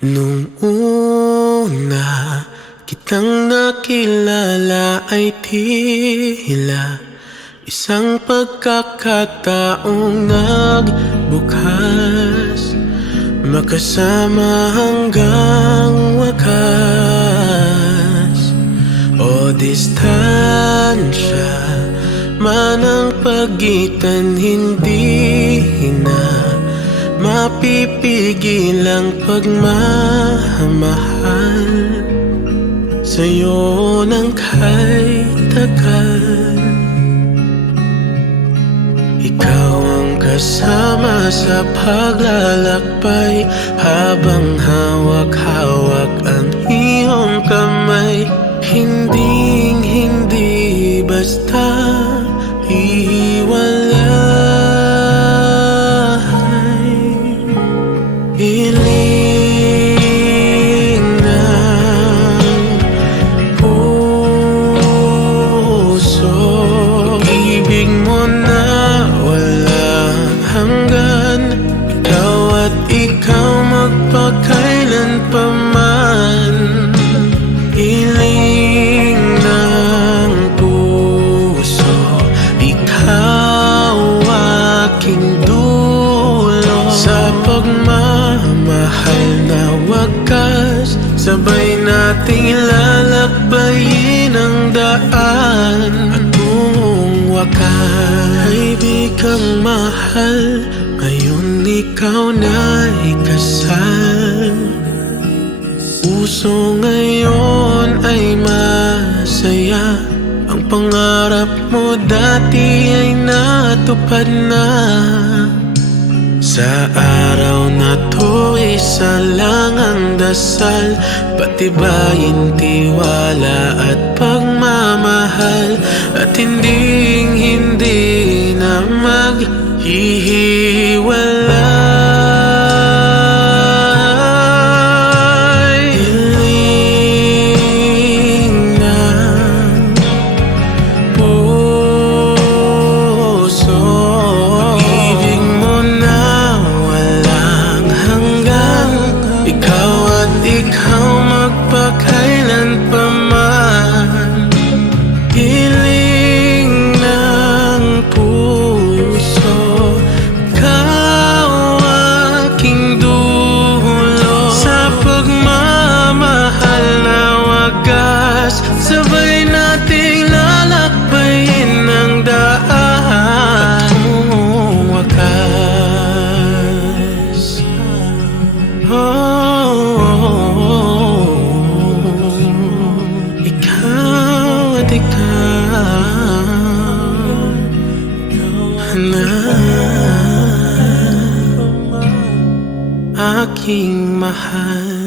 Nung una kitang nakilala ay tila Isang pagkakataong nagbukas Makasama hanggang wakas. O distansya man ang pagitan Hindi na mapipigil ang pagmamahal Sa'yo ng kay tagal Ikaw ang kasama sa paglalakbay Habang hawak-hawak ang iyong kamay Hinding lalakbayin ang daan At kung wakas. Ay di kang mahal Ngayon ikaw na ikasal. Puso ngayon ay masaya. Ang pangarap mo dati ay natupad na. Sa araw na to isa dasal Patibayin tiwala at pagmamahal. At hindi hindi na maghihiwalay at ikaw magpakailan pa na aking mahal